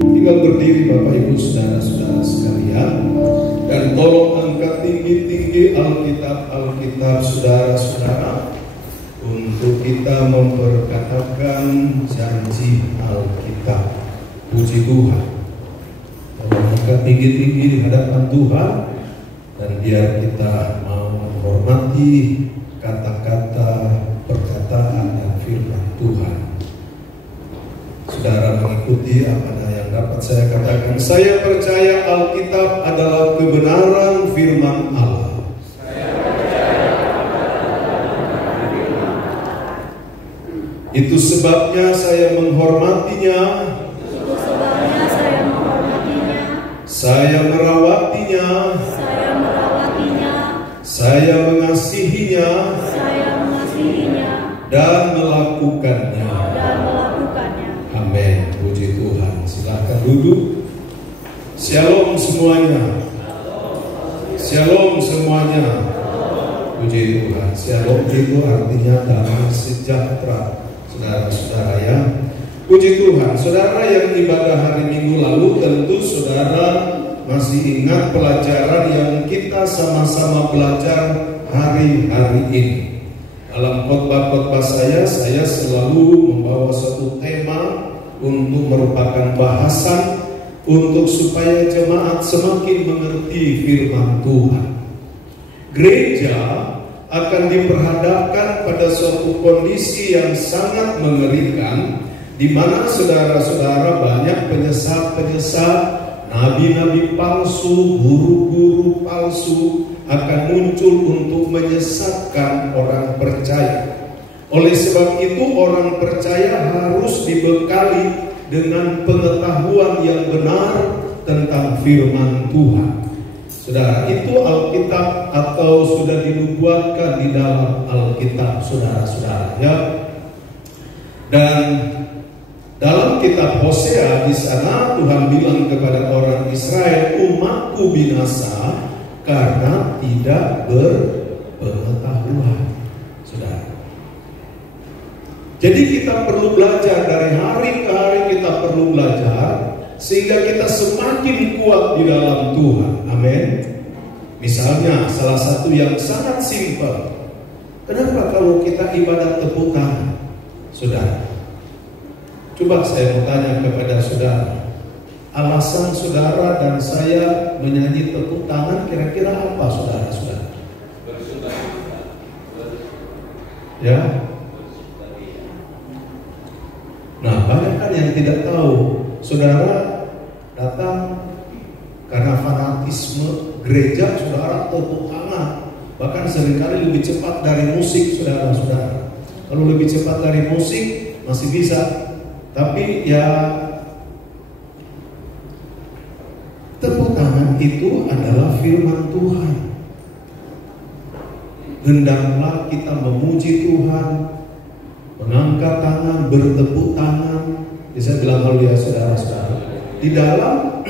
Tinggal berdiri Bapak Ibu saudara-saudara sekalian, dan tolong angkat tinggi-tinggi Alkitab saudara-saudara untuk kita memperkatakan janji Alkitab. Puji Tuhan. Tolong angkat tinggi-tinggi di hadapan Tuhan, dan biar kita mau menghormati kata-kata, perkataan dan firman Tuhan. Saudara mengikuti apa yang dapat saya katakan. Saya percaya Alkitab adalah kebenaran firman Allah. Itu sebabnya saya menghormatinya. Saya merawatinya. Saya mengasihinya. Dan melakukannya. Amin. Puji Tuhan. Silakan duduk. Shalom semuanya. Shalom semuanya. Puji Tuhan. Shalom itu artinya damai sejahtera. Saudara-saudara ya. Puji Tuhan. Saudara yang ibadah hari Minggu lalu, tentu saudara masih ingat pelajaran yang kita sama-sama belajar hari-hari ini. Dalam khotbah-khotbah saya selalu membawa satu tema untuk merupakan bahasan untuk supaya jemaat semakin mengerti firman Tuhan. Gereja akan diperhadapkan pada suatu kondisi yang sangat mengerikan, di mana saudara-saudara banyak penyesat-penyesat, nabi-nabi palsu, guru-guru palsu akan muncul untuk menyesatkan orang percaya. Oleh sebab itu orang percaya harus dibekali dengan pengetahuan yang benar tentang firman Tuhan. Saudara, itu Alkitab atau sudah dinubuatkan di dalam Alkitab, saudara-saudara ya. Dan dalam kitab Hosea di sana Tuhan bilang kepada orang Israel, umatku binasa karena tidak berpengetahuan. Saudara, jadi kita perlu belajar dari hari ke hari, kita perlu belajar sehingga kita semakin kuat di dalam Tuhan. Amin. Misalnya salah satu yang sangat simpel, kenapa kalau kita ibadat tepuk tangan? Saudara, coba saya mau tanya kepada saudara, alasan saudara dan saya menyanyi tepuk tangan kira-kira apa, saudara-saudara? Ya. Nah, banyak kan yang tidak tahu. Saudara datang karena fanatisme gereja, saudara tepuk tangan. Bahkan seringkali lebih cepat dari musik, saudara-saudara. Kalau lebih cepat dari musik masih bisa, tapi ya tepuk tangan itu adalah firman Tuhan. Hendaklah kita memuji Tuhan, mengangkat tangan, bertepuk tangan. Bisa bilang haleluya, saudara-saudara. Di dalam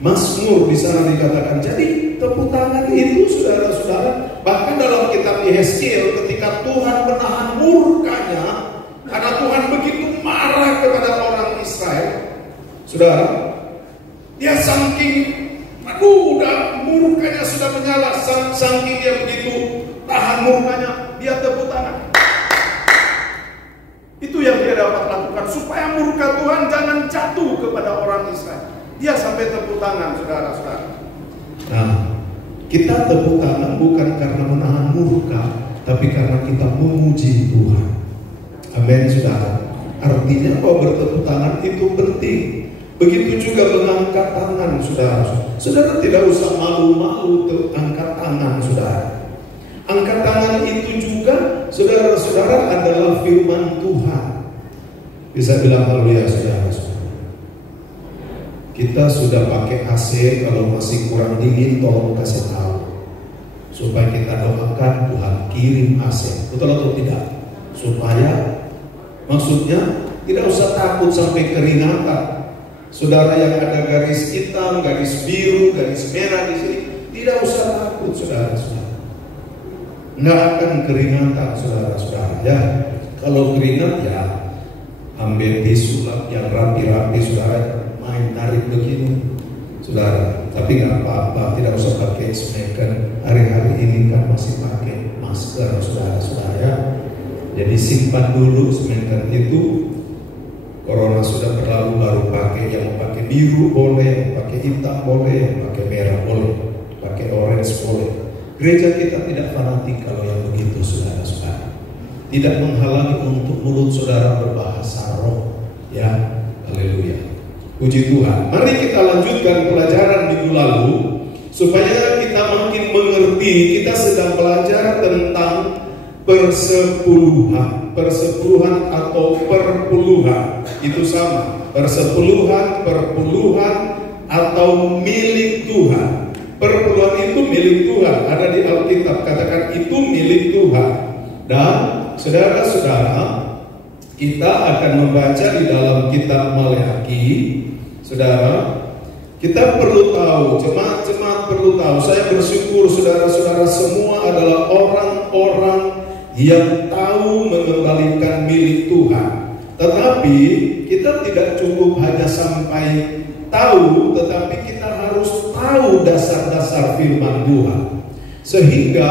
Mazmur di sana dikatakan, jadi tepuk tangan itu, saudara-saudara, bahkan dalam kitab Yehezkiel ketika Tuhan menahan murkanya karena Tuhan begitu marah kepada orang Israel, saudara, dia saking udah murkanya sudah menyala, saking dia begitu tahan murkanya, dia tepuk tangan. Itu yang dia dapat lakukan supaya murka Tuhan jangan jatuh kepada orang Israel. Dia sampai tepuk tangan, saudara-saudara. Nah, kita tepuk tangan bukan karena menahan murka, tapi karena kita memuji Tuhan. Amin, saudara. Artinya bahwa bertepuk tangan itu penting. Begitu juga mengangkat tangan, saudara. Saudara tidak usah malu-malu untuk angkat tangan, saudara. Angkat tangan itu juga, saudara-saudara, adalah firman Tuhan. Bisa bilang haleluya, saudara-saudara. Kita sudah pakai AC, kalau masih kurang dingin tolong kasih tahu supaya kita doakan Tuhan kirim AC. Betul atau tidak? Supaya, maksudnya tidak usah takut sampai keringatan. Saudara yang ada garis hitam, garis biru, garis merah di sini, tidak usah takut, saudara-saudara. Nggak akan keringatan, saudara-saudara ya. Kalau keringat ya ambil tisu yang rapi-rapi, saudara. main tarik begini, saudara. Tapi nggak apa-apa, tidak usah pakai semaker. Hari-hari ini kan masih pakai masker, saudara-saudara ya. Jadi simpan dulu semaker itu. Corona sudah berlalu, baru pakai. Yang mau pakai biru boleh, yang pakai hitam boleh, yang pakai merah boleh, pakai orange boleh. Gereja kita tidak fanatik kalau yang begitu, saudara-saudara. Tidak menghalangi untuk mulut saudara berbahasa roh, ya. Haleluya. Puji Tuhan. Mari kita lanjutkan pelajaran minggu lalu supaya kita makin mengerti. Kita sedang belajar tentang persepuluhan atau perpuluhan. Itu sama. Persepuluhan, perpuluhan atau milik Tuhan. Perpuluhan itu milik Tuhan. Ada di Alkitab, katakan itu milik Tuhan. Dan saudara-saudara, kita akan membaca di dalam kitab Maleakhi. Saudara, kita perlu tahu, jemaat-jemaat perlu tahu. Saya bersyukur saudara-saudara semua adalah orang-orang yang tahu mengembalikan milik Tuhan. Tetapi kita tidak cukup hanya sampai tahu, tetapi kita harus tahu dasar-dasar firman Tuhan. Sehingga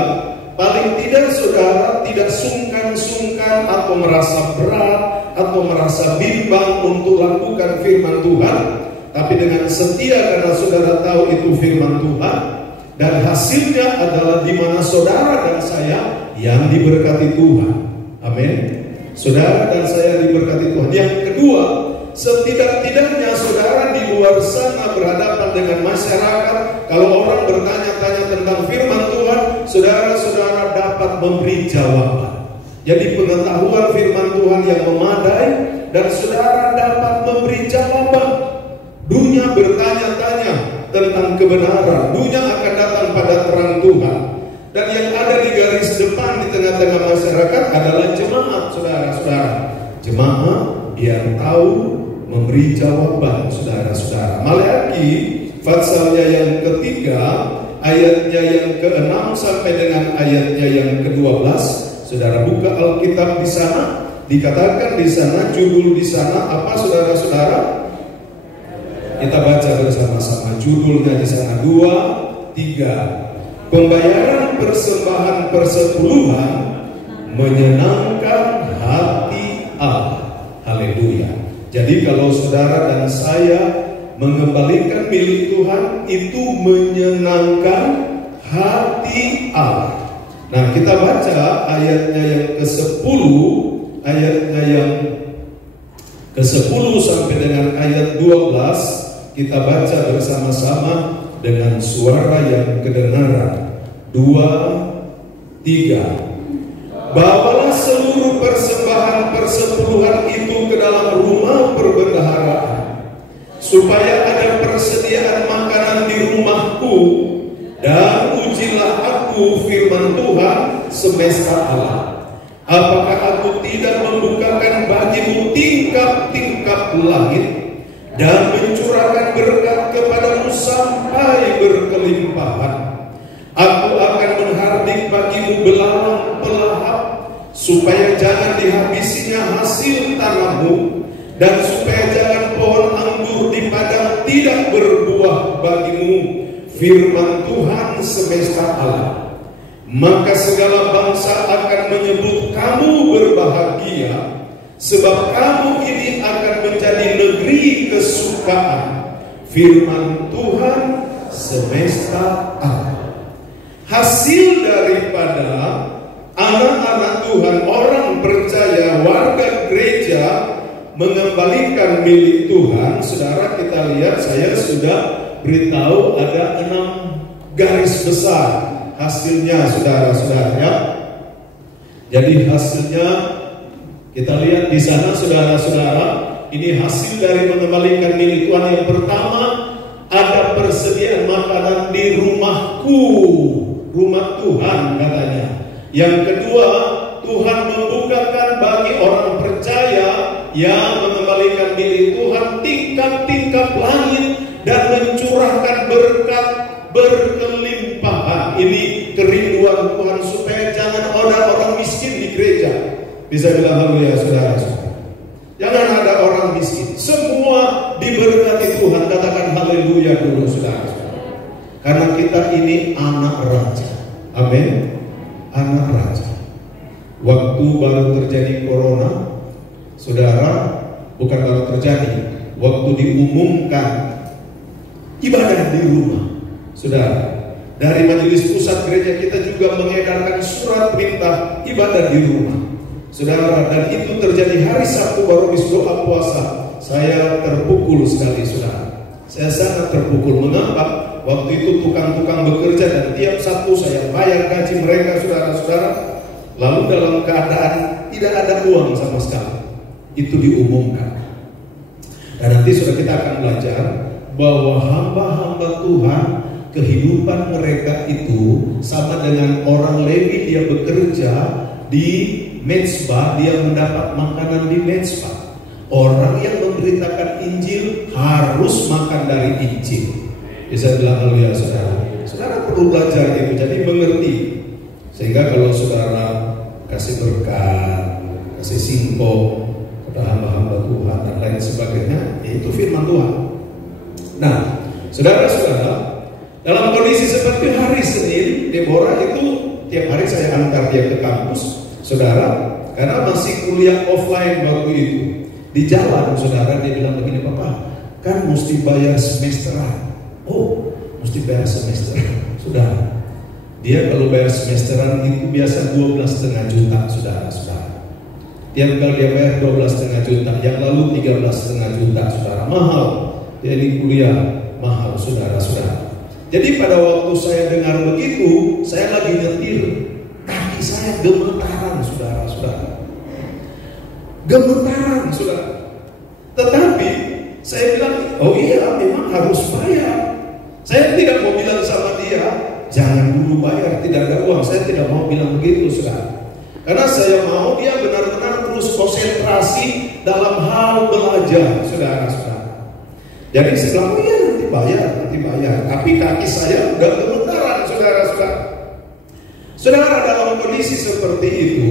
paling tidak saudara tidak sungkan-sungkan atau merasa berat atau merasa bimbang untuk lakukan firman Tuhan, tapi dengan setia karena saudara tahu itu firman Tuhan, dan hasilnya adalah di mana saudara dan saya yang diberkati Tuhan. Amin. Saudara dan saya diberkati Tuhan. Yang kedua, setidak-tidaknya saudara di luar sana berhadapan dengan masyarakat, kalau orang bertanya-tanya tentang firman Tuhan, saudara-saudara dapat memberi jawaban. Jadi pengetahuan firman Tuhan yang memadai, dan saudara dapat memberi jawaban. Dunia bertanya-tanya tentang kebenaran, dunia akan datang pada terang Tuhan. Dan yang ada di garis depan di tengah-tengah masyarakat adalah jemaat, saudara-saudara. Jemaat yang tahu memberi jawaban, saudara-saudara. Maleakhi pasalnya yang ketiga, ayatnya yang ke-6 sampai dengan ayatnya yang ke-12. Saudara buka Alkitab di sana, dikatakan di sana, judul di sana apa, saudara-saudara? Kita baca bersama-sama. Judulnya di sana 2, 3. Pembayaran persembahan persepuluhan menyenangkan hati Allah. Haleluya. Jadi kalau saudara dan saya mengembalikan milik Tuhan, itu menyenangkan hati Allah. Nah, kita baca ayatnya yang ke-10, ayatnya yang ke-10 sampai dengan ayat 12. Kita baca bersama-sama dengan suara yang kedengaran. 2, 3. Bawalah seluruh persembahan persepuluhan itu ke dalam rumah perbendaharaan, supaya ada persediaan makanan di rumahku, dan ujilah aku firman Tuhan semesta Allah. Apakah aku tidak membukakan bagimu tingkap-tingkap langit dan mencurahkan berkat kepadamu sampai berkelimpahan? Aku akan menghardik bagimu belalang pelahap, supaya jangan dihabisinya hasil tanahmu, dan supaya jangan pohon anggur di padang tidak berbuah bagimu, firman Tuhan semesta Allah. Maka segala bangsa akan menyebut kamu berbahagia, sebab kamu ini akan menjadi negeri kesukaan, firman Tuhan semesta Allah. Hasil daripada anak-anak Tuhan, orang percaya, warga gereja mengembalikan milik Tuhan. Saudara, kita lihat, saya sudah beritahu ada 6 garis besar hasilnya, saudara-saudara ya. Jadi hasilnya kita lihat di sana, saudara-saudara. Ini hasil dari mengembalikan milik Tuhan. Yang pertama, ada persediaan makanan di rumahku, rumah Tuhan katanya. Yang kedua, Tuhan membukakan bagi orang percaya yang mengembalikan milik Tuhan tingkap-tingkap langit dan mencurahkan berkat berkelimpahan. Ini kerinduan Tuhan supaya jangan ada orang miskin di gereja. Bisa bilang haleluya, saudara. Jangan ada orang miskin. Semua diberkati Tuhan. haleluya dulu saudara. Karena kita ini anak raja. Amin. Anak raja. Waktu baru terjadi corona, saudara, bukan baru terjadi, waktu diumumkan ibadah di rumah, saudara, dari majelis pusat gereja kita juga mengedarkan surat perintah ibadah di rumah, saudara. Dan itu terjadi hari Sabtu baru habis doa puasa. Saya terpukul sekali, saudara. Saya sangat terpukul. Mengapa? Waktu itu tukang-tukang bekerja dan tiap Sabtu saya bayar gaji mereka, saudara-saudara. Lalu dalam keadaan tidak ada uang sama sekali. Itu diumumkan. Dan nanti sudah kita akan belajar bahwa hamba-hamba Tuhan, kehidupan mereka itu sama dengan orang Lewi. Dia bekerja di mezbah, dia mendapat makanan di mezbah. Orang yang memberitakan Injil harus makan dari Injil. Bisa bilang haleluya saudara. Saudara perlu belajar itu, jadi mengerti. Sehingga kalau saudara kasih berkat, kasih singkong kepada hamba-hamba Tuhan dan lain sebagainya, itu firman Tuhan. Nah, saudara-saudara, dalam kondisi seperti hari Senin, Deborah itu tiap hari saya antar dia ke kampus, saudara, karena masih kuliah offline waktu itu. Di jalan, saudara, dia bilang begini, Papa, kan mesti bayar semesteran. Oh, mesti bayar semesteran. Sudah. Dia kalau bayar semesteran itu biasa 12,5 juta, saudara-saudara. Tiap kali dia bayar 12,5 juta, yang lalu 13,5 juta, saudara. Mahal. Dia ini kuliah mahal, saudara-saudara. Jadi pada waktu saya dengar begitu, saya lagi nyetir, kaki saya gemetaran, saudara-saudara. Gemetaran, saudara. Tetapi saya bilang, oh iya, memang harus bayar. Saya tidak mau bilang sama dia, jangan dulu bayar, tidak ada uang. Saya tidak mau bilang begitu, saudara. Karena saya mau dia benar-benar terus konsentrasi dalam hal belajar, saudara-saudara. Jadi saya bilang, oh iya, nanti bayar. Tapi kaki saya udah gemetaran, saudara-saudara. Saudara, dalam kondisi seperti itu,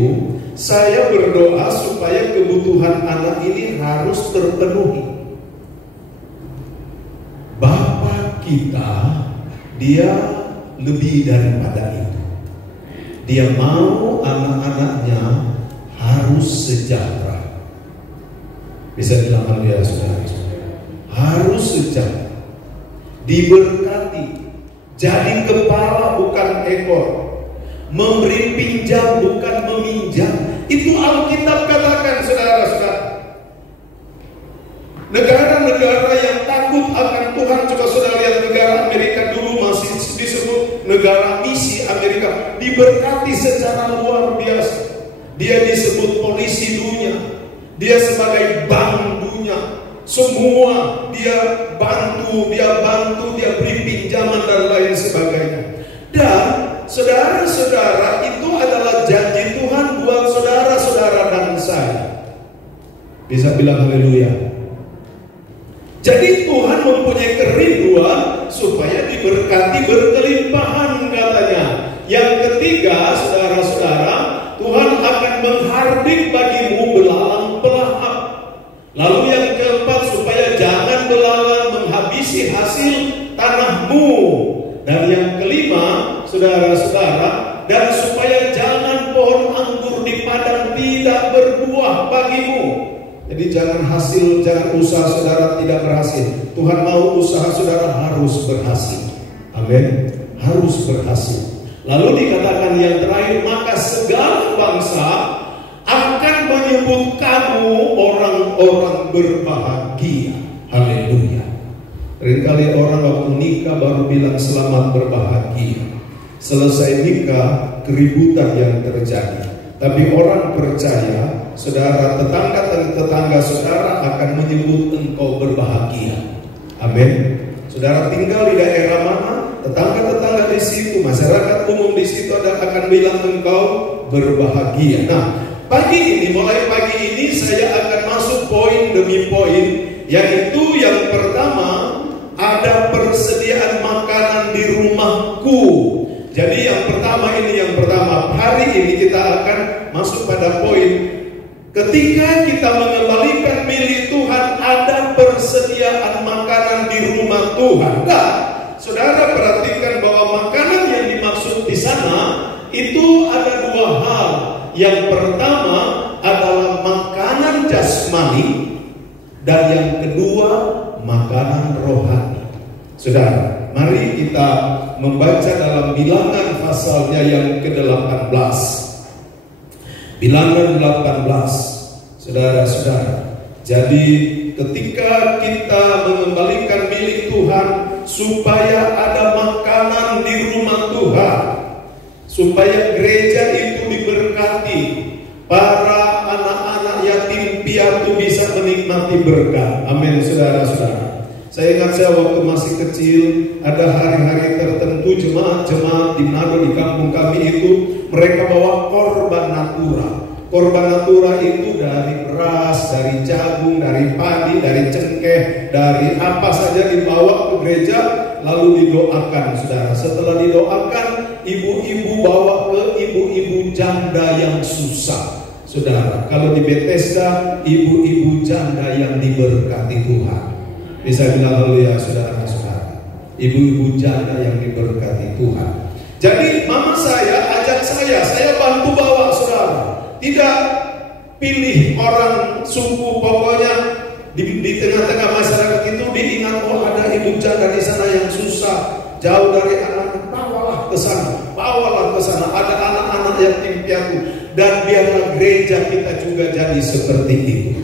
saya berdoa supaya kebutuhan anak ini harus terpenuhi. Bapak kita, dia lebih daripada itu. Dia mau anak-anaknya harus sejahtera. Bisa bilang haleluya, saudara. Harus sejahtera, diberkati, jadi kepala bukan ekor, memberi pinjam bukan meminjam. Itu Alkitab katakan, saudara-saudara. Negara-negara yang takut akan Tuhan, coba saudara lihat negara Amerika dulu masih disebut negara misi Amerika, diberkati secara luar biasa. Dia disebut polisi dunia, dia sebagai bank dunia, semua dia bantu, dia beri pinjaman dan lain sebagainya. Dan saudara-saudara, itu adalah janji Tuhan buat saudara-saudara dan saya. Bisa bilang haleluya. Jadi Tuhan mempunyai kerinduan supaya diberkati berkelimpahan, katanya. Yang ketiga, saudara-saudara, Tuhan akan menghardik bagimu belalang pelahap. Lalu yang keempat, supaya jangan belalang menghabisi hasil tanahmu. Dan yang kelima, saudara-saudara, dan supaya jangan pohon anggur di padang tidak berbuah bagimu. Jadi jangan usaha saudara tidak berhasil. Tuhan mau usaha saudara harus berhasil. Amin. Harus berhasil. Lalu dikatakan yang terakhir, maka segala bangsa akan menyebut kamu orang-orang berbahagia. Haleluya. Seringkali orang waktu nikah baru bilang selamat berbahagia. Selesai nikah, keributan yang terjadi. Tapi orang percaya, saudara, tetangga saudara akan menyebut engkau berbahagia. Amin. Saudara tinggal di daerah mana, tetangga-tetangga di situ, masyarakat umum di situ akan bilang engkau berbahagia. Nah, mulai pagi ini saya akan masuk poin demi poin, yaitu yang pertama, ada persediaan makanan di rumahku. Jadi yang pertama, hari ini kita akan masuk pada poin, ketika kita mengembalikan milik Tuhan, ada persediaan makanan di rumah Tuhan. Dan saudara perhatikan bahwa makanan yang dimaksud di sana itu ada dua hal. Yang pertama adalah makanan jasmani, dan yang kedua makanan rohani. Saudara, mari kita membaca dalam Bilangan pasalnya yang ke-18. Bilangan 18. Saudara-saudara, jadi ketika kita mengembalikan milik Tuhan, supaya ada makanan di rumah Tuhan, supaya gereja itu diberkati, para anak-anak yatim piatu bisa menikmati berkat. Amin, saudara-saudara. Saya ingat saya waktu masih kecil, ada hari-hari tertentu jemaat-jemaat di Manado, di kampung kami itu, mereka bawa korban natura. Korban natura itu dari beras, dari jagung, dari padi, dari cengkeh, dari apa saja dibawa ke gereja, lalu didoakan, saudara. Setelah didoakan, ibu-ibu bawa ke ibu-ibu janda yang susah, saudara. Kalau di Bethesda, ibu-ibu janda yang diberkati Tuhan. Bisa bilang haleluya, saudara-saudara. Ibu-ibu janda yang diberkati Tuhan. Jadi mama saya ajak saya bantu bawa, saudara. Tidak pilih orang suku, pokoknya di tengah-tengah masyarakat itu diingat, oh ada ibu janda di sana yang susah, jauh dari anak, bawalah ke sana, ada anak-anak yatim piatu. Dan biarlah gereja kita juga jadi seperti itu.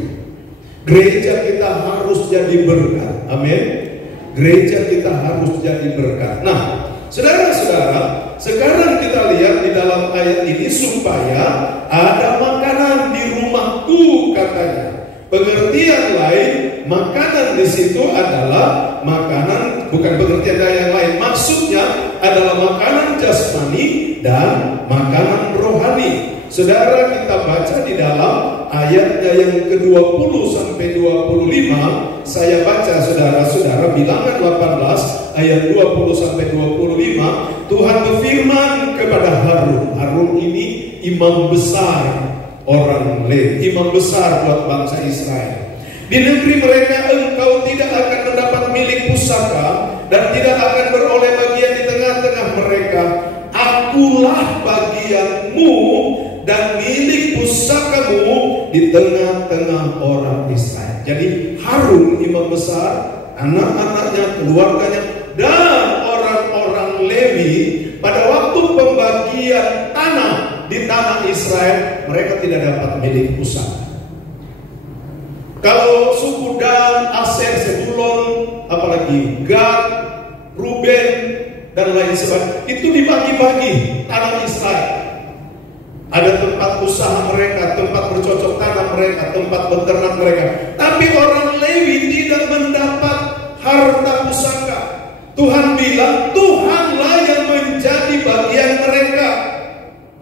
Gereja kita harus jadi berkat. Amin. Gereja kita harus jadi berkat. Nah, saudara-saudara, sekarang kita lihat di dalam ayat ini, supaya ada makanan di rumahku, katanya. Pengertian lain, makanan di situ adalah makanan, bukan pengertian yang lain. Maksudnya adalah makanan jasmani dan makanan rohani. Saudara, kita baca di dalam ayatnya yang ke-20 sampai 25. Saya baca, saudara-saudara, Bilangan 18 ayat 20 sampai 25. Tuhan berfirman kepada Harun. Harun ini imam besar orang Lewi, imam besar buat bangsa Israel. Di negeri mereka engkau tidak akan mendapat milik pusaka, dan tidak akan beroleh bagian di tengah-tengah mereka. Akulah bagianmu dan milik pusakamu di tengah-tengah orang Israel. Jadi Harun imam besar, anak-anaknya, keluarganya, dan orang-orang Lewi pada waktu pembagian tanah di tanah Israel, mereka tidak dapat milik pusaka. Kalau suku Dan, Aser, Zebulon, apalagi Gad, Ruben, dan lain sebagainya, itu dibagi-bagi tanah Israel. Ada tempat usaha mereka, tempat bercocok tanam mereka, tempat beternak mereka. Tapi orang Lewi tidak mendapat harta pusaka. Tuhan bilang, Tuhanlah yang menjadi bagian mereka.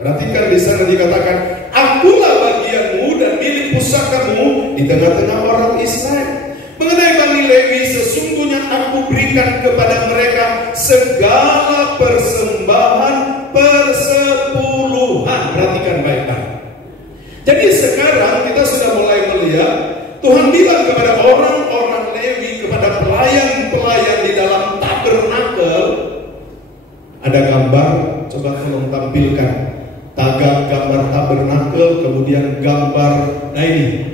Perhatikan di sana dikatakan, akulah bagianmu dan milik pusakamu di tengah-tengah orang Israel. Mengenai Bani Lewi, sesungguhnya aku berikan kepada mereka segala persembahan persepuluhan. Perhatikan baik-baik. Jadi sekarang kita sudah mulai melihat, Tuhan bilang kepada orang-orang Lewi, kepada pelayan-pelayan di dalam tabernakel. Ada gambar, coba tolong tampilkan. Gambar tabernakel, kemudian gambar. Nah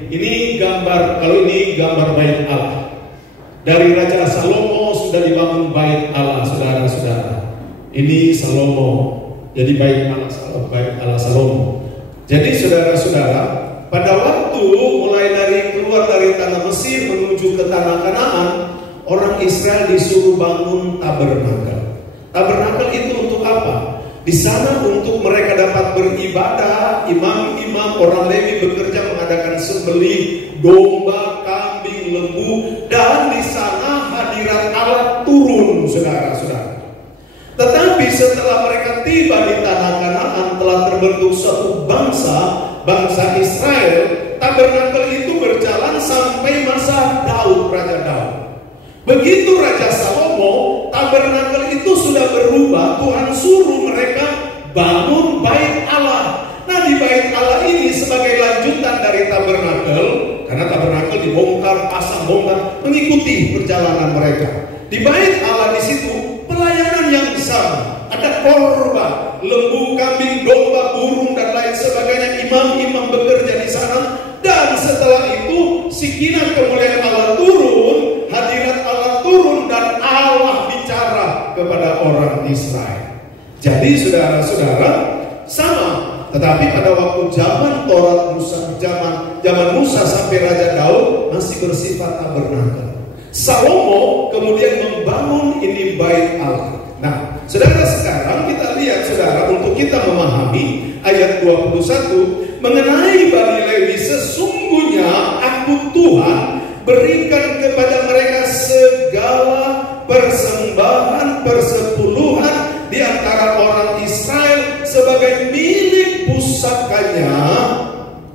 ini gambar, kalau ini gambar bait Allah. Dari Raja Salomo sudah dibangun bait Allah, saudara-saudara. Ini Salomo, jadi bait Allah Salomo. Jadi saudara-saudara, pada waktu mulai keluar dari tanah Mesir menuju ke tanah Kanaan, orang Israel disuruh bangun tabernakel. Tabernakel itu untuk apa? Di sana untuk mereka dapat beribadah. Imam-imam orang Lewi bekerja mengadakan sembelih domba, kambing, lembu, dan di sana hadirat Allah turun, saudara-saudara. Tetapi setelah mereka tiba di tanah Kanaan, telah terbentuk suatu bangsa Israel. Tabernakel itu berjalan sampai masa Daud, Raja Daud. Begitu Raja Salomo, tabernakel itu sudah berubah. Tuhan suruh mereka bangun bait Allah. Nah, di bait Allah ini sebagai lanjutan dari tabernakel, karena tabernakel dibongkar, pasang bongkar, mengikuti perjalanan mereka. Di bait Allah di situ pelayanan yang sama, ada korban, lembu, kambing, domba, burung dan lain sebagainya. Imam-imam bekerja di sana, dan setelah itu sikinah kemuliaan Allah turun, hadirat Allah turun, dan Allah bicara kepada orang Israel. Jadi saudara-saudara, sama. Tetapi pada waktu zaman Taurat Musa, zaman Musa sampai Raja Daud masih bersifat tabernakel. Salomo kemudian membangun ini bait Allah. Nah, saudara, sekarang kita lihat, saudara, untuk kita memahami ayat 21 mengenai Bani Lewi. Sesungguhnya aku Tuhan berikan kepada mereka segala persembahan persepuluhan di antara orang Israel sebagai milik pusakanya.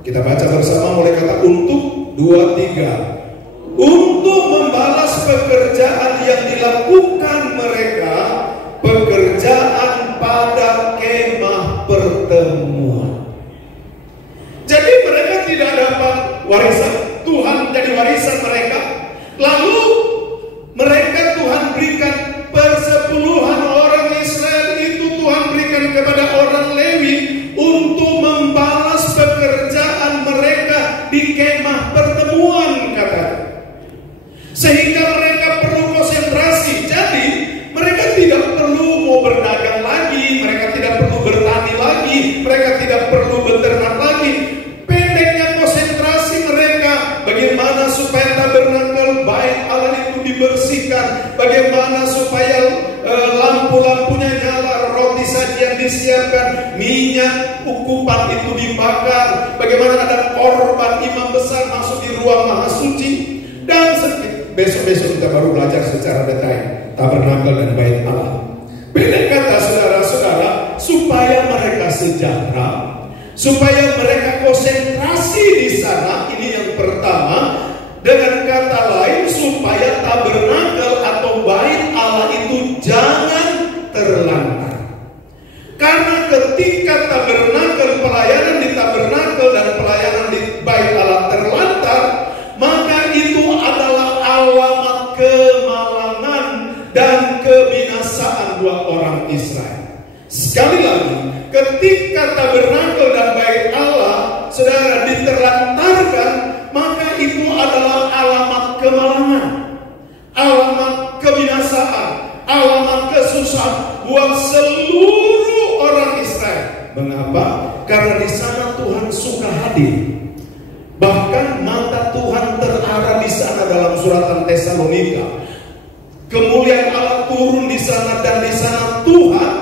Kita baca bersama mulai kata untuk 2-3. Untuk membalas pekerjaan yang dilakukan mereka, pekerjaan pada kemah pertemuan. Jadi mereka tidak dapat warisan, Tuhan jadi warisan mereka. Lalu mereka Tuhan berikan persepuluhan orang Israel itu, Tuhan berikan kepada orang Lewi untuk membalas pekerjaan mereka di kemah pertemuan, katanya. Sehingga mereka perlu konsentrasi. Jadi mereka tidak perlu mau berdagang lagi, mereka tidak perlu bertani lagi, mereka tidak perlu beternak lagi. Pendeknya konsentrasi mereka, bagaimana supaya tabernakel bait Allah itu dibersihkan, bagaimana supaya lampu-lampunya nyala, roti sajian disiapkan, minyak ukupan itu dibakar, bagaimana ada korban imam besar masuk di ruang maha suci. Dan besok-besok kita baru belajar secara detail tabernakel dan bait Allah. Pendek kata, saudara-saudara, supaya mereka sejahtera, supaya mereka konsentrasi di sana. Ini yang pertama. Dengan kata lain, supaya tabernakel atau bait Allah itu jangan terlantar. Karena ketika tabernakel, pelayanan di tabernakel dan pelayanan di bait Allah terlantar, maka itu adalah alamat kemalangan dan kebinasaan buat orang Israel. Sekali lagi, ketika tabernakel dan bait Allah, saudara, diterlantarkan, maka itu adalah alamat kemalangan, alamat kebinasaan, alamat kesusahan buat seluruh orang Israel. Mengapa? Karena di sana Tuhan suka hadir. Bahkan mata Tuhan terarah di sana dalam suratan Tesalonika. Kemuliaan Allah turun di sana, dan di sana Tuhan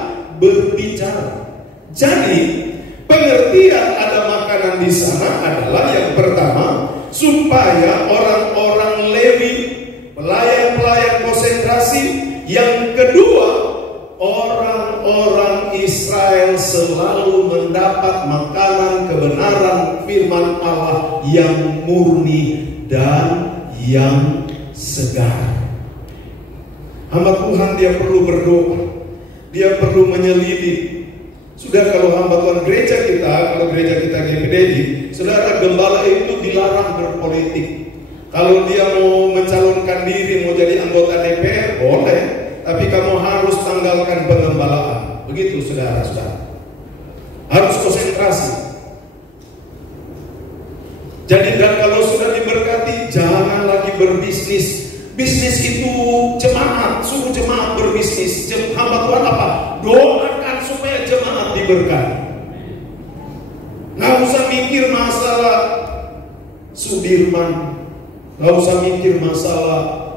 berbicara. Jadi pengertian ada makanan di sana adalah yang pertama, supaya orang-orang Lewi, pelayan-pelayan konsentrasi. Yang kedua, orang-orang Israel selalu mendapat makanan kebenaran firman Allah yang murni dan yang segar. Hamba Tuhan dia perlu berdoa, dia perlu menyelidik. Sudah, kalau hamba Tuhan gereja kita, kalau gereja kita GPDI, saudara, gembala itu dilarang berpolitik. Kalau dia mau mencalonkan diri, mau jadi anggota DPR, boleh. Tapi kamu harus tanggalkan pengembalaan. Begitu, saudara-saudara. Harus konsentrasi. Jadi, dan kalau sudah diberkati, jangan lagi berbisnis. Bisnis itu jemaat, suruh jemaat berbisnis. Hamba Tuhan apa? Doakan supaya jemaat diberkati. Nggak usah mikir masalah Sudirman, nggak usah mikir masalah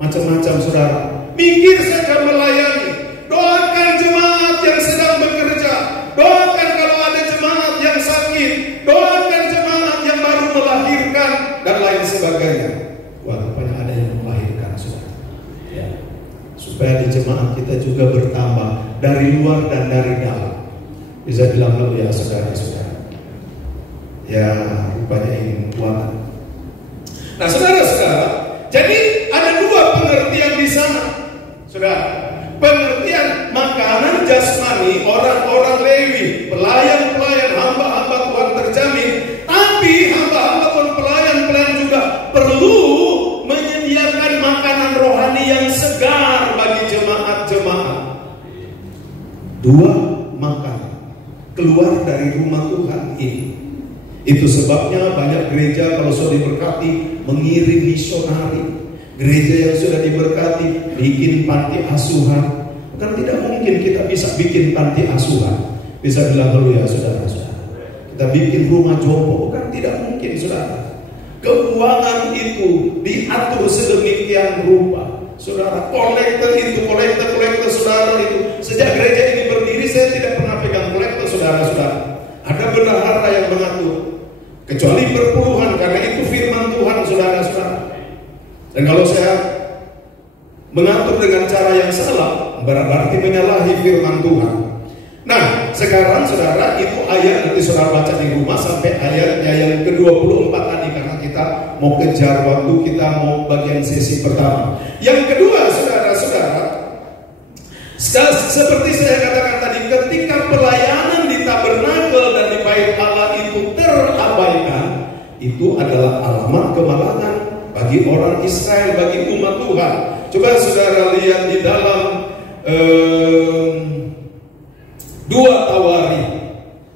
macam-macam, saudara. Mikir saja melayani. Doakan jemaat yang sedang bekerja. Doakan kalau ada jemaat yang sakit. Doakan jemaat yang baru melahirkan dan lain sebagainya. Wah, rupanya ada yang melahirkan, saudara. Ya. Supaya di jemaat kita juga bertambah dari luar dan dari dalam. Bisa bilang lalu ya, saudara-saudara. Ya, rupanya ini kekuatan. Nah, saudara-saudara, jadi ada dua pengertian di sana. Saudara, pengertian makanan jasmani orang-orang Lewi, pelayan-pelayan, hamba-hamba Tuhan terjamin. Tapi hamba-hamba Tuhan pelayan 2, makan. Keluar dari rumah Tuhan ini. Itu sebabnya banyak gereja kalau sudah diberkati mengirim misionari. Gereja yang sudah diberkati bikin panti asuhan. Kan tidak mungkin kita bisa bikin panti asuhan. Bisa bilang dulu ya saudara-saudara. Kita bikin rumah jompo, kan tidak mungkin saudara. Keuangan itu diatur sedemikian rupa. Saudara, kolektor itu, kolektor saudara itu. Sejak gereja ini berdiri saya tidak pernah pegang kolektor saudara-saudara. Ada bendahara yang mengatur. Kecuali perpuluhan, karena itu firman Tuhan saudara-saudara. Dan kalau saya mengatur dengan cara yang salah, berarti menyalahi firman Tuhan. Nah, sekarang saudara, itu ayat nanti saudara baca di rumah sampai ayatnya yang ke-24 tadi, karena kita mau kejar waktu, kita mau bagian sesi pertama. Yang kedua saudara-saudara, seperti saya katakan tadi, ketika pelayanan di tabernakel dan di bait Allah itu terabaikan, itu adalah alamat kemalangan bagi orang Israel, bagi umat Tuhan. Coba saudara lihat di dalam 2 Tawari,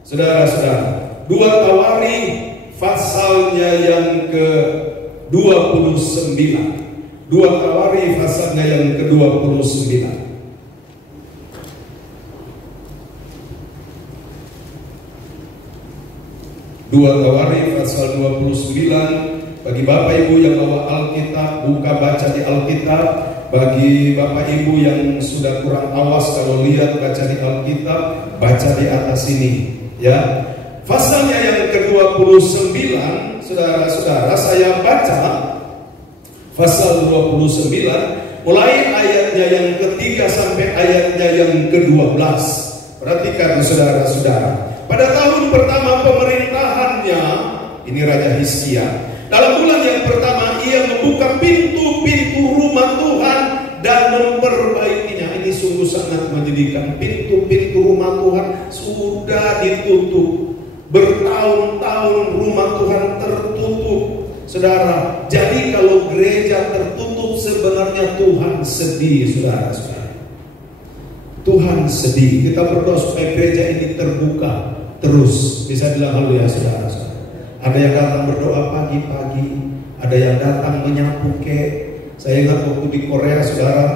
saudara-saudara, 2 Tawari pasalnya yang ke-29. 2 Tawari pasalnya yang ke-29. 2 Tawari pasal 29. Bagi Bapak Ibu yang bawa Alkitab, buka baca di Alkitab. Bagi Bapak Ibu yang sudah kurang awas kalau lihat baca di Alkitab, baca di atas ini ya. Pasalnya yang ke-29, saudara-saudara, saya baca pasal 29 mulai ayatnya yang ke-3 sampai ayatnya yang ke-12. Perhatikan saudara-saudara. Pada tahun pertama pemerintahannya, ini Raja Hizkia, dalam bulan yang pertama ia membuka pintu-pintu rumah Tuhan dan memperbaikinya. Ini sungguh sangat menyedihkan. Pintu-pintu rumah Tuhan sudah ditutup. Bertahun-tahun rumah Tuhan tertutup. Saudara, jadi kalau gereja tertutup sebenarnya Tuhan sedih, saudara-saudara. Tuhan sedih. Kita berdoa supaya gereja ini terbuka terus. Bisa bilang haleluya, saudara-saudara. Ada yang datang berdoa pagi-pagi, ada yang datang menyapu kek. Saya ingat waktu di Korea, saudara,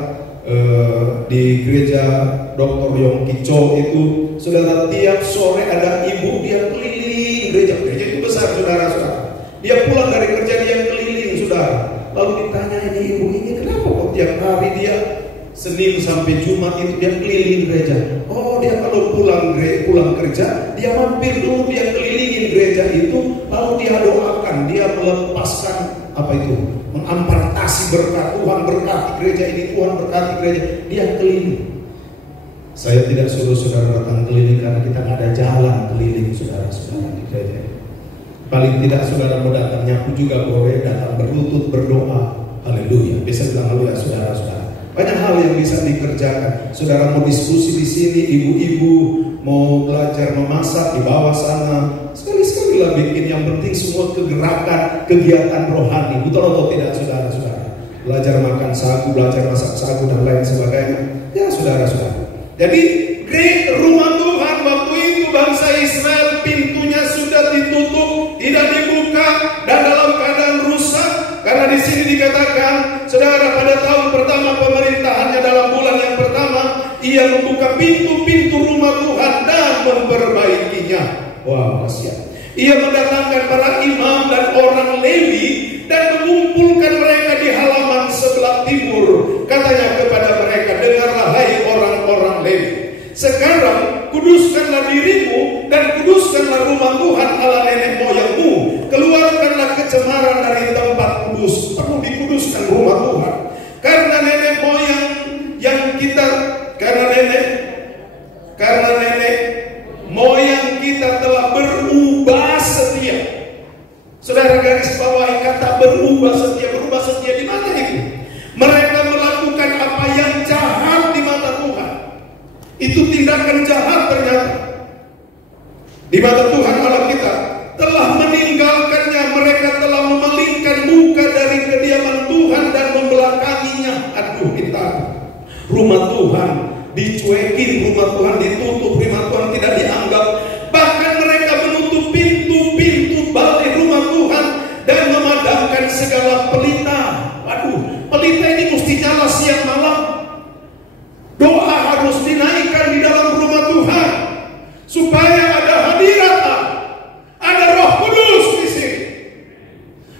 di gereja Dr. Yongki Cho itu, saudara, tiap sore ada ibu dia keliling gereja itu besar, saudara-saudara. Dia pulang dari kerja dia keliling, saudara. Lalu ditanya ini ibu ini kenapa kok tiap hari dia Senin sampai Jumat itu dia keliling gereja. Oh, dia kalau pulang kerja, dia mampir dulu, dia kelilingin gereja itu, lalu dia doakan, dia melepaskan mengampartasi berkat. Tuhan berkati gereja ini, Tuhan berkati gereja. Dia keliling. Saya tidak suruh saudara datang keliling karena kita nggak ada jalan keliling saudara-saudara di gereja. Paling tidak saudara mau datang nyapu juga boleh, datang berlutut berdoa. Haleluya. Bisa bilang haleluya, saudara-saudara. Banyak hal yang bisa dikerjakan. Saudara mau diskusi di sini, ibu-ibu mau belajar memasak di bawah sana, sekali-sekali lah bikin. Yang penting semua kegerakan, kegiatan rohani. Betul atau tidak, saudara-saudara? Belajar makan sagu, belajar masak sagu dan lain sebagainya. Ya, saudara-saudara. Jadi rumah Tuhan waktu itu bangsa Israel pintunya sudah ditutup, tidak dibuka dan dalam keadaan rusak. Karena di sini dikatakan, saudara, pada tahun pertama pemerintahannya dalam bulan yang pertama, ia membuka pintu-pintu rumah Tuhan dan memperbaikinya. Wah, kasihan. Ia mendatangkan para imam dan orang Lewi dan mengumpulkan mereka di halaman sebelah timur. Katanya kepada mereka, dengarlah hai orang-orang Lewi. Sekarang kuduskanlah dirimu dan kuduskanlah rumah Tuhan Allah nenek moyangmu. Keluarkanlah kecemaran dari tempat kudus. Perlu dikuduskan rumah Tuhan. Karena nenek moyang yang kita, karena nenek moyang kita telah berubah setia. Saudara garis bawahi kata berubah setia. Berubah setia di mana itu? Mereka melakukan apa yang jahat di mata Tuhan. Itu tindakan jahat ternyata di mata Tuhan Allah kita. Telah meninggalkannya, mereka telah memalingkan muka dari kediaman Tuhan dan membelakanginya. Aduh, kita rumah Tuhan dicuekin rumah Tuhan, ditutup rumah Tuhan, tidak dianggap. Bahkan mereka menutup pintu-pintu balik rumah Tuhan dan memadamkan segala pelita. Waduh, pelita ini mesti nyala siang malam. Doa harus dinaikkan di dalam rumah Tuhan supaya ada hadirat Allah, ada Roh Kudus di sini.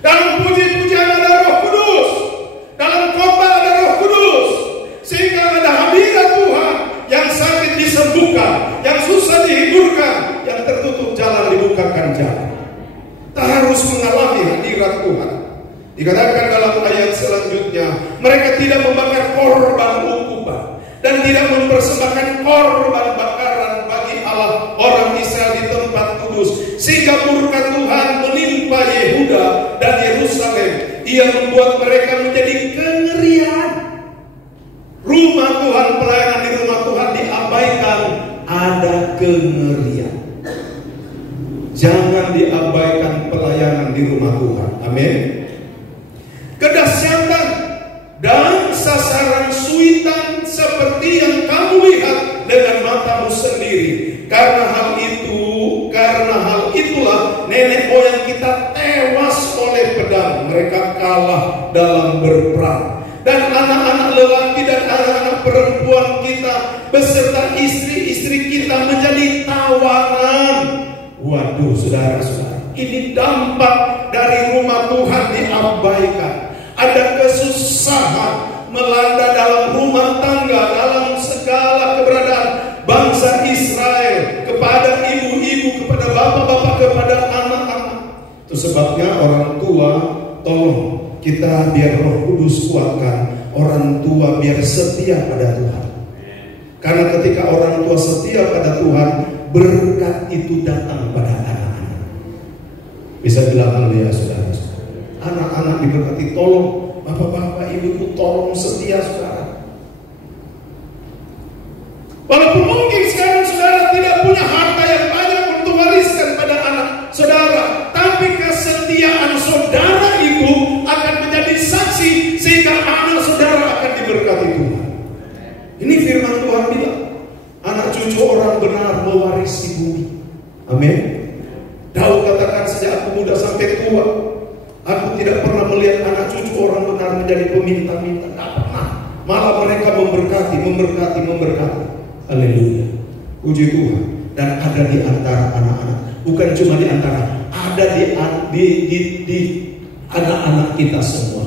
Dalam puji-pujian ada Roh Kudus, dalam khotbah ada Roh Kudus, sehingga ada hadirat Tuhan. Yang sakit disembuhkan, yang susah dihiburkan, yang tertutup jalan dibukakan jalan. Kita harus mengalami hadirat Tuhan. Dikatakan dalam ayat selanjutnya, mereka tidak membakar korban ukupan dan tidak mempersembahkan korban bakaran bagi Allah orang Israel di tempat kudus, sehingga murka Tuhan menimpa Yehuda dan Yerusalem. Ia membuat mereka menjadi kengerian. Rumah Tuhan, pelayanan di rumah Tuhan diabaikan, ada kengerian. Jangan diabaikan pelayanan di rumah Tuhan. Amin. Kedahsyatan dan sasaran suitan seperti yang kamu lihat dengan matamu sendiri. Karena hal itulah nenek moyang kita tewas oleh pedang. Mereka kalah dalam berperang. Dan anak-anak lelaki dan anak-anak perempuan kita beserta istri-istri kita menjadi tawanan. Waduh, saudara-saudara, ini dampak dari rumah Tuhan diabaikan. Ada kesusahan melanda dalam rumah tangga, dalam segala keberadaan bangsa Israel, kepada ibu-ibu, kepada bapak-bapak, kepada anak-anak. Itu sebabnya orang tua, tolong kita biar Roh Kudus kuatkan orang tua biar setia pada Tuhan. Karena ketika orang tua setia pada Tuhan, berkat itu datang pada anak-anak. Bisa bilang haleluya, saudara. Anak-anak diberkati, tolong bapak-bapak, ibu-ibu, tolong setia, saudara. Walaupun mungkin sekarang saudara tidak punya harta yang banyak untuk wariskan pada anak saudara, tapi kesetiaan saudara ibu akan menjadi saksi sehingga anak saudara akan diberkati Tuhan. Ini firman Tuhan bilang, anak cucu orang benar mewarisi bumi. Amin. Daud katakan, sejak aku muda sampai tua, aku tidak pernah melihat anak cucu orang benar menjadi peminta-minta. Tidak pernah. Malah mereka memberkati. Haleluya. Puji Tuhan. Dan ada di antara anak-anak, bukan cuma di antara, ada di anak-anak kita semua.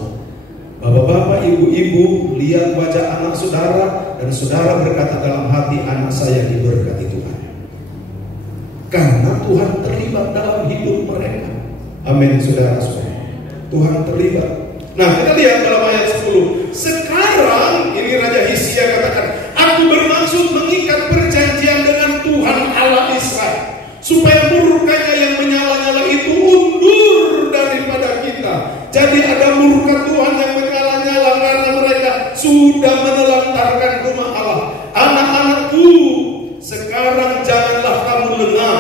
Bapak-bapak, ibu-ibu, lihat wajah anak saudara, dan saudara berkata dalam hati, anak saya diberkati Tuhan. Karena Tuhan terlibat dalam hidup mereka. Amin, saudara-saudara. Tuhan terlibat. Nah, kita lihat dalam ayat 10. Sekarang, ini Raja Hizkia katakan, aku bermaksud mengikat perjanjian dengan Tuhan Allah Israel, supaya murkanya yang menyala-nyala itu undur daripada kita. Jadi ada murka Tuhan yang menyala-nyala karena mereka sudah menelantarkan rumah Allah. Anak-anakku, sekarang janganlah kamu lengah.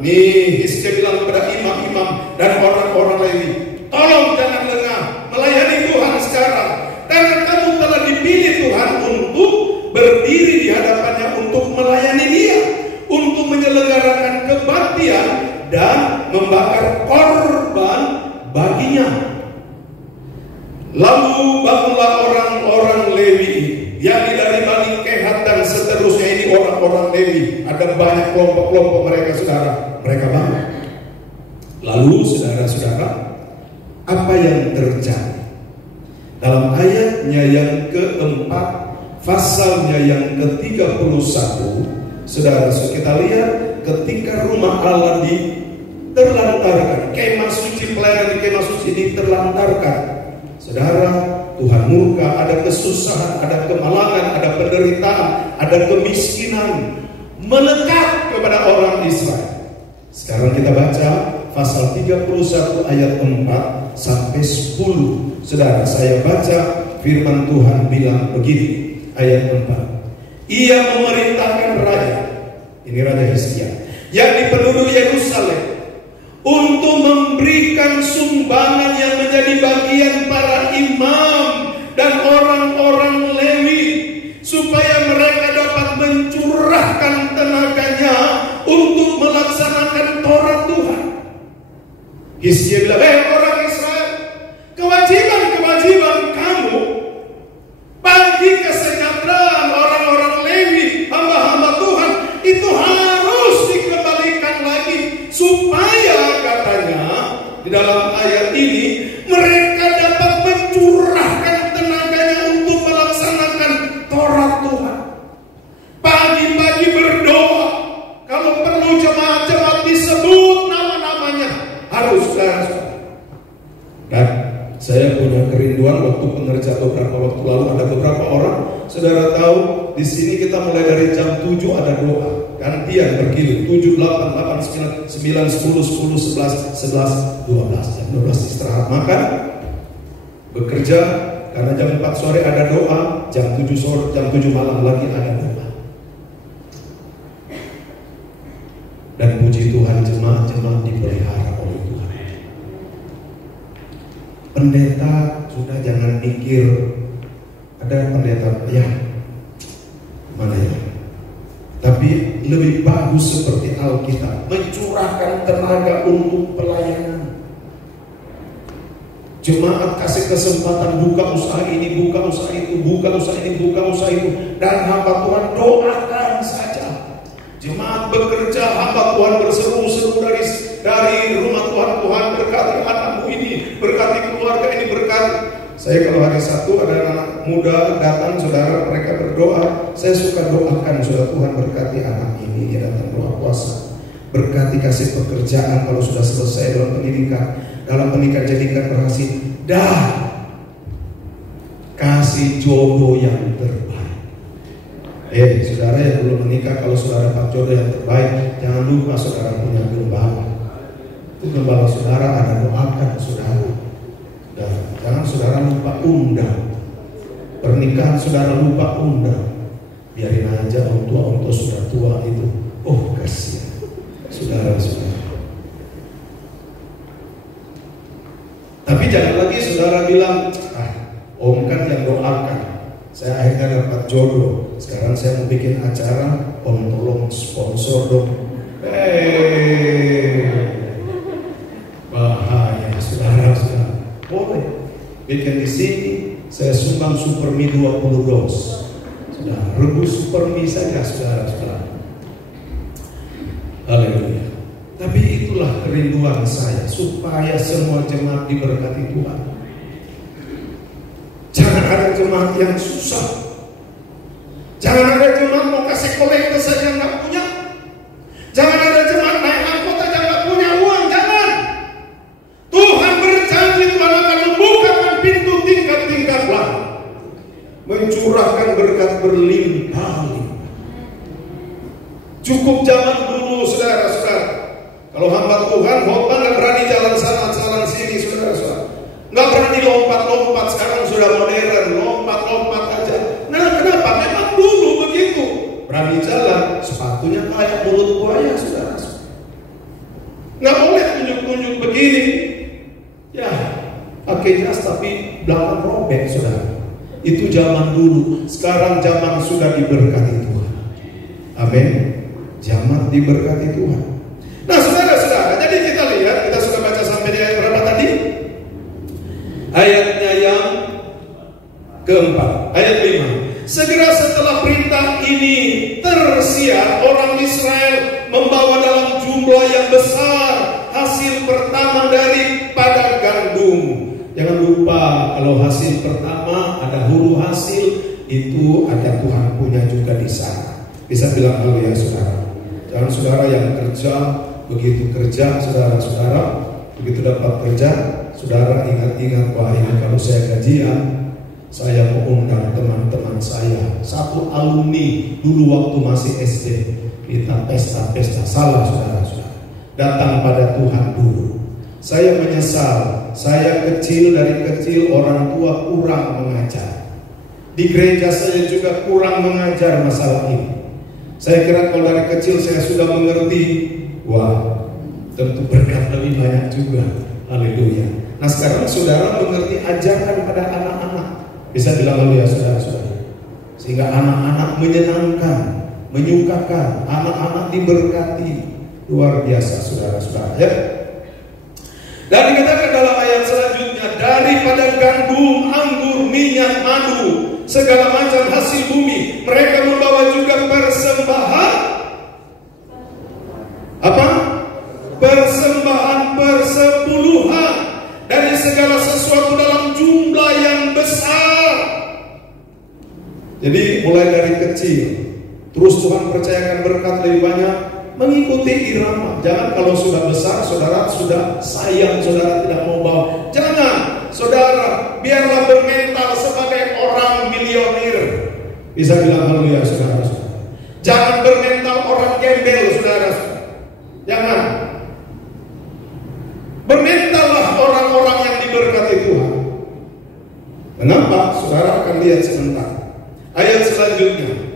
Nih, Hizkia bilang kepada imam-imam dan orang-orang Lewi, tolong jangan lengah melayani Tuhan sekarang, karena kamu telah dipilih Tuhan untuk berdiri di hadapannya, untuk melayani Dia, untuk menyelenggarakan kebaktian dan membakar korban baginya. Lalu bangunlah orang-orang Lewi, yakni dari Bani Kehat dan seterusnya. Ini orang-orang Lewi, ada banyak kelompok-kelompok mereka, saudara. Mereka bangun. Lalu saudara-saudara, apa yang terjadi? Dalam ayatnya yang keempat, pasalnya yang ke-31, saudara, kita lihat ketika rumah Allah diterlantarkan, kemah suci, pelayanan di kemah suci diterlantarkan, saudara, Tuhan murka, ada kesusahan, ada kemalangan, ada penderitaan, ada kemiskinan melekat kepada orang Israel. Sekarang kita baca pasal 31 ayat 4 sampai 10. Saudara, saya baca firman Tuhan bilang begini, ayat 4. Ia memerintahkan raja, ini Raja Hizkia, yang di penduduk Yerusalem, untuk memberikan sumbangan yang menjadi bagian para imam dan orang-orang Lewi, supaya mereka dapat mengerja beberapa waktu lalu, ada beberapa orang, saudara tahu, di sini kita mulai dari jam 7 ada doa, gantian bergilir, 7, 8, 8, 9, 9, 10, 10, 11, 11, 12, jam 12 istirahat makan, bekerja, karena jam 4 sore ada doa, jam 7 sore, jam 7 malam lagi ada doa. Dan puji Tuhan, jemaat-jemaat dipelihara oleh Tuhan. Pendeta sudah jangan mikir, ada pendeta ya mana ya, tapi lebih bagus seperti Alkitab, mencurahkan tenaga untuk pelayanan. Jemaat kasih kesempatan buka usaha ini, buka usaha itu, buka usaha ini, buka usaha itu, dan hamba Tuhan doakan saja. Jemaat bekerja, hamba Tuhan berseru-seru dari rumah Tuhan, Tuhan berkati anakmu ini, berkati keluarga ini, berkati. Saya kalau hari Sabtu ada anak muda datang, saudara, mereka berdoa, saya suka doakan, saudara, Tuhan berkati anak ini, dia datang doa puasa, berkati kasih pekerjaan kalau sudah selesai dalam pendidikan, dalam pernikahan jadikan berhasil, dan kasih jodoh yang terbaik. Saudara yang belum menikah, kalau saudara dapat jodoh yang terbaik, jangan lupa saudara punya gembala. Itu gembala saudara, ada doakan saudara. Dan jangan saudara lupa undang. Pernikahan saudara lupa undang. Biarin aja orang tua sudah tua itu. Oh kasihan saudara-saudara. Tapi jangan lagi saudara bilang, om kan yang doakan, saya akhirnya dapat jodoh. Sekarang saya mau bikin acara, om tolong sponsor dong. Bahaya saudara-saudara. Boleh bikin di sini, saya sumbang super mie 20 dos. Sudah rebus super mie saja saudara-saudara. Haleluya. Tapi itulah kerinduan saya, supaya semua jemaat diberkati Tuhan. Jangan ada jemaat yang susah. Jangan ada jemaat mau kasih kolekte saja nggak punya. Jangan ada jemaat naik angkot aja nggak punya uang. Jangan. Tuhan berjanji Tuhan akan membukakan pintu tingkat-tingkat langit, mencurahkan berkat berlimpah-limpah. Cukup zaman dulu saudara-saudara. Kalau hamba Tuhan khotbah nggak berani jalan sana jalan sini saudara-saudara. Nggak berani lompat-lompat. Sekarang sudah modern, lompat-lompat aja. Nah kenapa? Memang dulu begitu. Berani jalan, sepatunya kayak mulut buaya saudara. Nggak boleh tunjuk-tunjuk begini. Ya, pakai jas tapi belakang robek saudara. Itu zaman dulu. Sekarang zaman sudah diberkati Tuhan. Amin. Zaman diberkati Tuhan. Nah saudara-saudara, jadi kita lihat, kita sudah baca sampai di ayat berapa tadi? Ayatnya yang keempat, ayat 5. Segera setelah perintah ini tersiar, orang Israel membawa dalam jumlah yang besar hasil pertama daripada gandum. Jangan lupa, kalau hasil pertama ada hulu hasil, itu ada Tuhan punya juga di sana. Bisa bilang haleluya saudara. Jangan saudara yang kerja, begitu kerja saudara-saudara, begitu dapat kerja, saudara ingat-ingat, wah ini kalau saya gajian, saya mau undang teman-teman saya, satu alumni dulu waktu masih SD, kita pesta-pesta. Salah saudara-saudara, datang pada Tuhan dulu. Saya menyesal, saya kecil, dari kecil orang tua kurang mengajar. Di gereja saya juga kurang mengajar masalah ini. Saya kira kalau dari kecil saya sudah mengerti, wah tentu berkat lebih banyak juga. Haleluya. Nah sekarang saudara mengerti, ajarkan pada anak-anak. Bisa bilang haleluya saudara-saudara. Sehingga anak-anak menyenangkan, menyukakan, anak-anak diberkati. Luar biasa saudara-saudara ya. Dan dikatakan dalam ayat selanjutnya, daripada gandum, anggur, minyak, madu, segala macam hasil bumi, mereka membawa juga persembahan. Apa? Persembahan persepuluhan dari segala sesuatu dalam jumlah yang besar. Jadi mulai dari kecil, terus Tuhan percayakan berkat lebih banyak, mengikuti irama. Jangan kalau sudah besar, saudara sudah sayang, saudara tidak mau bawa. Jangan, saudara, biarlah bermental Bisa bilang haleluya, saudara-saudara. Jangan bermental orang gembel, saudara-saudara. Jangan. Bermentallah orang-orang yang diberkati Tuhan. Kenapa? Saudara akan lihat sebentar. Ayat selanjutnya.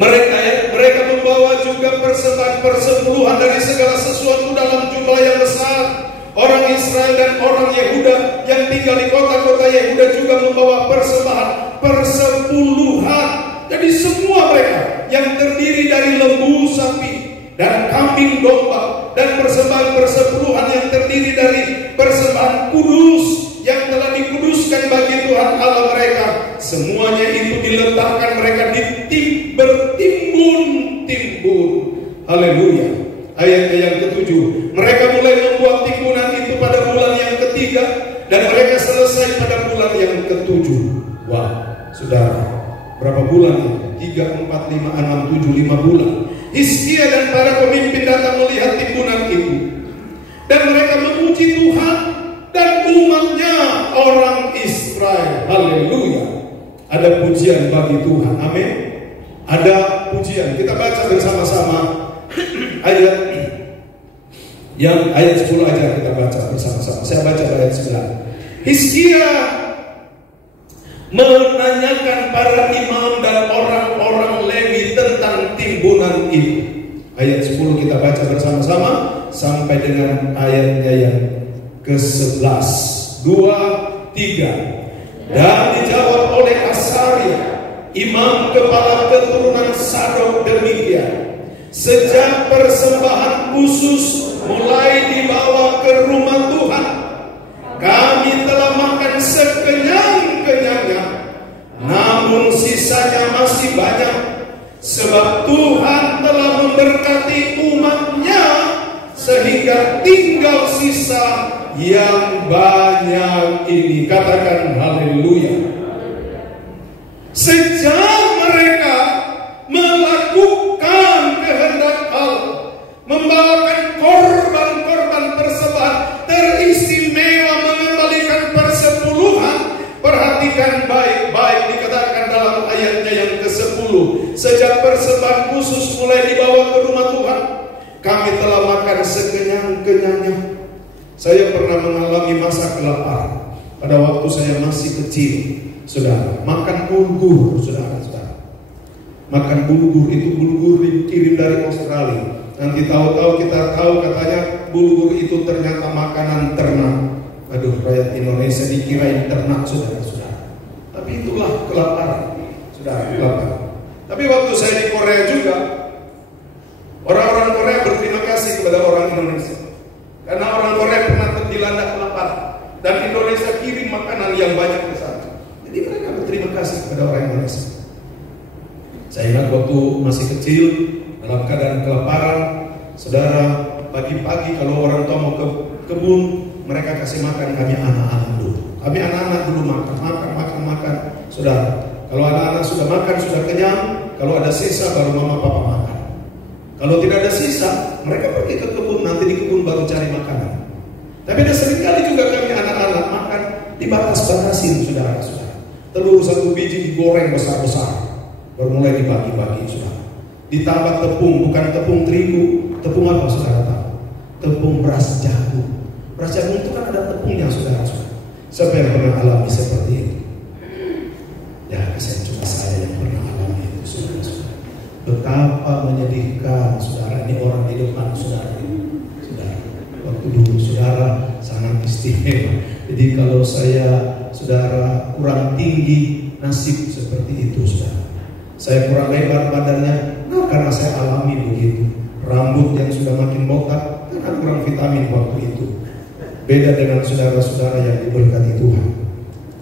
Mereka membawa juga persembahan persepuluhan dari segala sesuatu dalam jumlah yang besar. Orang Israel dan orang Yehuda yang tinggal di kota-kota Yehuda juga membawa persembahan persepuluhan. Jadi semua mereka yang terdiri dari lembu, sapi, dan kambing domba, dan persembahan persepuluhan yang terdiri dari persembahan kudus yang telah dikuduskan bagi Tuhan Allah mereka, semuanya itu diletakkan mereka bertimbun-timbun. Haleluya. Ayat yang ketujuh, mereka mulai membuat timbunan itu pada bulan yang ketiga, dan mereka selesai pada bulan yang ketujuh. Wah, saudara, berapa bulan itu? 3, 4, 5, 6, 7, 5 bulan. Hizkia dan para pemimpin datang melihat timbunan itu, dan mereka memuji Tuhan dan umatnya orang Israel. Haleluya. Ada pujian bagi Tuhan. Amin. Ada pujian. Kita baca bersama-sama ayat 10 aja kita baca bersama-sama. Saya baca ayat 9. Hizkia menanyakan para imam dan orang-orang Lewi tentang timbunan itu. Ayat 10 kita baca bersama-sama sampai dengan ayatnya yang ke-11. 2, 3. Dan dijawab oleh Asaria, imam kepala keturunan Sadok, demikian: sejak persembahan khusus mulai dibawa ke rumah Tuhan, kami telah makan sekenyang-kenyangnya, namun sisanya masih banyak, sebab Tuhan telah memberkati umatnya sehingga tinggal sisa yang banyak ini. Katakan haleluya. Sejak mereka melakukan kehendak Allah, membawakan korban-korban persembahan teristimewa, mengembalikan persepuluhan. Perhatikan baik-baik, dikatakan dalam ayatnya yang ke-10, sejak persembahan khusus mulai dibawa ke rumah Tuhan, kami telah makan sekenyang-kenyangnya. Saya pernah mengalami masa kelaparan pada waktu saya masih kecil, saudara. Makan bulgur, saudara-saudara. Makan bulgur, itu bulgur dikirim dari Australia. Nanti tahu-tahu kita tahu katanya bulgur itu ternyata makanan ternak. Aduh, rakyat Indonesia dikirain ternak, saudara-saudara. Tapi itulah kelaparan, saudara, kelaparan. Tapi waktu saya di Korea juga, orang-orang Korea berterima kasih kepada orang Indonesia, karena orang Korea pernah dilanda kelaparan, dan Indonesia kirim makanan yang banyak ke sana. Jadi mereka berterima kasih kepada orang Indonesia. Saya ingat waktu masih kecil, dalam keadaan kelaparan, saudara, pagi-pagi kalau orang tua mau ke kebun, mereka kasih makan kami anak-anak dulu. Kami anak-anak dulu makan. Saudara, kalau anak-anak sudah makan, sudah kenyang, kalau ada sisa baru mama papa makan. Kalau tidak ada sisa, mereka pergi ke kebun, nanti di kebun baru cari makanan. Tapi ada seringkali juga kami anak-anak makan dibatas-batasin, saudara-saudara. Telur 1 biji digoreng besar-besar, baru mulai dibagi-bagi, saudara. Ditambah tepung, bukan tepung terigu. Tepung apa, saudara tahu? Tepung beras jagung. Beras jagung itu kan ada tepungnya, saudara-saudara. Siapa yang pernah alami seperti itu? Ya, cuma saya yang pernah alami itu, saudara-saudara. Betapa menyedihkan, saudara. Ini orang di depan, saudara. Saudara, waktu dulu saudara sangat istimewa. Jadi kalau saya, saudara, kurang tinggi, nasib seperti itu, saudara. Saya kurang lebar badannya, nah karena saya alami begitu. Rambut yang sudah makin botak, karena kurang vitamin waktu itu. Beda dengan saudara-saudara yang diberkati Tuhan.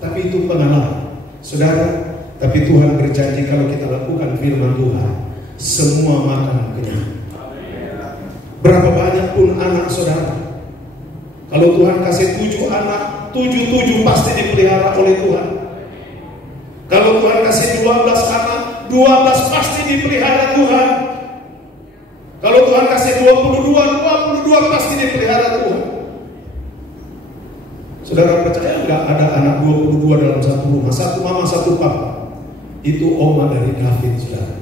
Tapi itu pengalaman, saudara. Tapi Tuhan berjanji kalau kita lakukan firman Tuhan, semua makan kenyang. Berapa banyak pun anak saudara, kalau Tuhan kasih 7 anak, 7 pasti dipelihara oleh Tuhan. Kalau Tuhan kasih 12 anak, 12 pasti dipelihara Tuhan. Kalau Tuhan kasih 22 pasti dipelihara Tuhan. Saudara percaya nggak ada anak 22 dalam satu rumah, satu mama, satu papa? Itu oma dari David, saudara.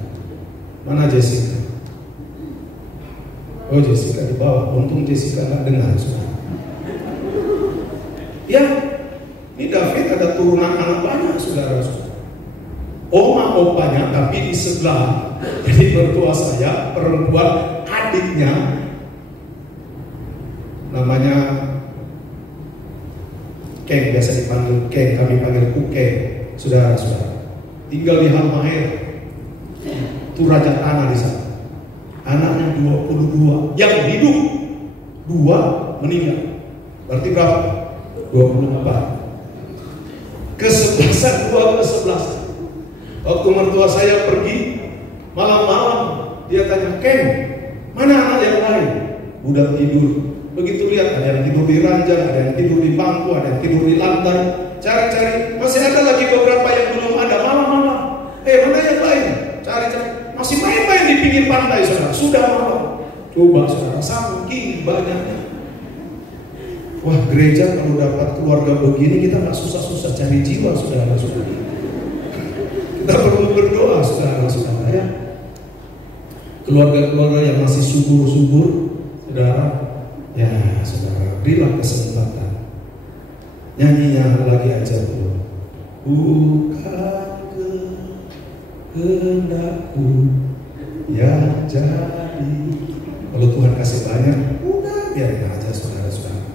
Mana Jessica? Oh, Jessica di bawah. Untung Jessica nggak dengar, saudara. Ya, ini David ada turunan anak banyak, saudara. Oma opanya, tapi di sebelah. Jadi mertua saya, perempuan adiknya, namanya Keng, biasa dipanggil Keng, kami panggil Kukeng, saudara-saudara. Tinggal di Halmahera, itu raja tanah di sana. Anaknya 22, yang hidup 2 meninggal. Berarti berapa? 24. Kesebelasan 2 ke-11. Waktu mertua saya pergi malam-malam, dia tanya, Keng, mana anak yang lain? Udah tidur. Begitu lihat, ada yang tidur di ranjang, ada yang tidur di bangku, ada yang tidur di lantai. Cari-cari, masih ada lagi beberapa yang belum ada. Malam-malam, mana yang lain? Cari-cari, masih main-main di pinggir pantai, saudara. Sudah malam. Coba, saudara, saking banyaknya. Wah, gereja kalau dapat keluarga begini, kita nggak susah-susah cari jiwa, saudara-saudara. Kita perlu berdoa, saudara-saudara, ya. Keluarga-keluarga yang masih subur-subur, saudara, ya, saudara, berilah kesempatan. Nyanyinya lagi aja dulu. Bukan kehendakku yang jadi. Kalau Tuhan kasih banyak, udah biarin aja, saudara-saudara.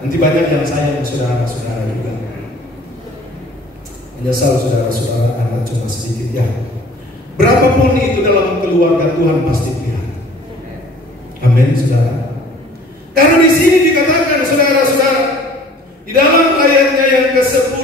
Nanti banyak yang sayang, saudara-saudara juga. Menyesal, saudara-saudara, anak cuma sedikit, ya. Berapapun itu dalam keluarga, Tuhan pasti pelihara. Amin, saudara. Karena di sini dikatakan, saudara-saudara, di dalam ayatnya yang ke-10,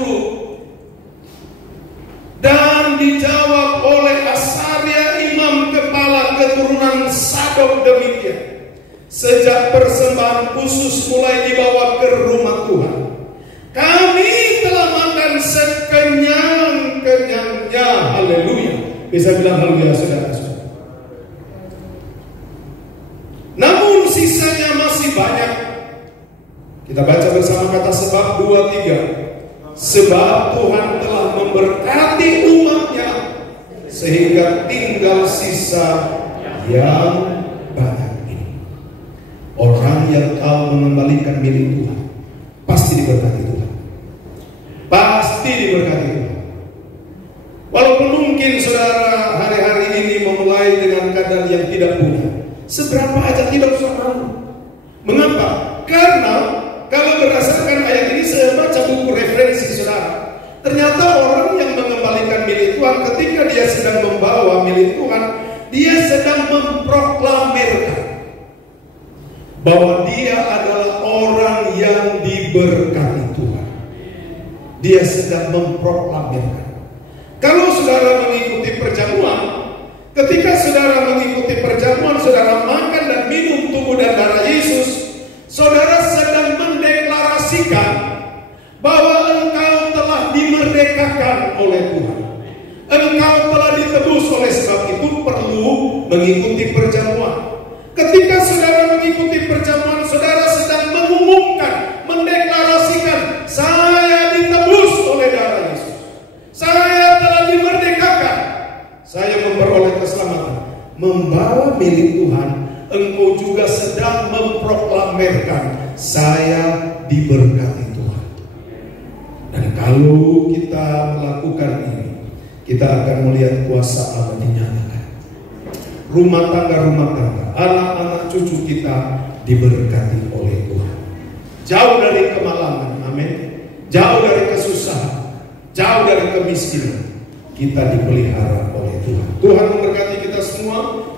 dan dijawab oleh Asaria, imam kepala keturunan Sadok demikian. Sejak persembahan khusus mulai dibawa ke rumah Tuhan, kami telah makan sekenyang-kenyangnya. Haleluya. Bisa bilang haleluya, saudara-saudara. Namun sisanya masih banyak. Kita baca bersama kata sebab 2-3. Sebab Tuhan telah memberkati umatnya sehingga tinggal sisa yang banyak ini. Orang yang tahu mengembalikan milik Tuhan pasti diberkati Tuhan. Pasti diberkati Tuhan. Walaupun mungkin saudara hari-hari ini memulai dengan keadaan yang tidak punya, seberapa aja tidak usah malu. Mengapa? Karena kalau berdasarkan ayat ini, saya baca buku referensi saudara. Ternyata orang yang mengembalikan milik Tuhan, ketika dia sedang membawa milik Tuhan, dia sedang memproklamirkan bahwa dia adalah orang yang diberkati Tuhan. Dia sedang memproklamirkan. Kalau saudara mengikuti perjamuan, ketika saudara mengikuti perjamuan, saudara makan dan minum tubuh dan darah Yesus, saudara sedang mendeklarasikan bahwa engkau telah dimerdekakan oleh Tuhan. Engkau telah ditebus, oleh sebab itu perlu mengikuti perjamuan. Ketika saudara mengikuti perjamuan, saudara sedang mengumumkan, mendeklarasikan, saya ditebus oleh darah Yesus. Saya telah dimerdekakan. Saya memperoleh keselamatan. Membawa milik Tuhan, engkau juga sedang memproklamirkan, saya diberkati Tuhan. Dan kalau kita melakukan ini, kita akan melihat kuasa Allah dinyatakan. Rumah tangga, anak-anak cucu kita diberkati oleh Tuhan. Jauh dari kemalangan, amin. Jauh dari kesusahan, jauh dari kemiskinan, kita dipelihara oleh Tuhan. Tuhan memberkati kita semua.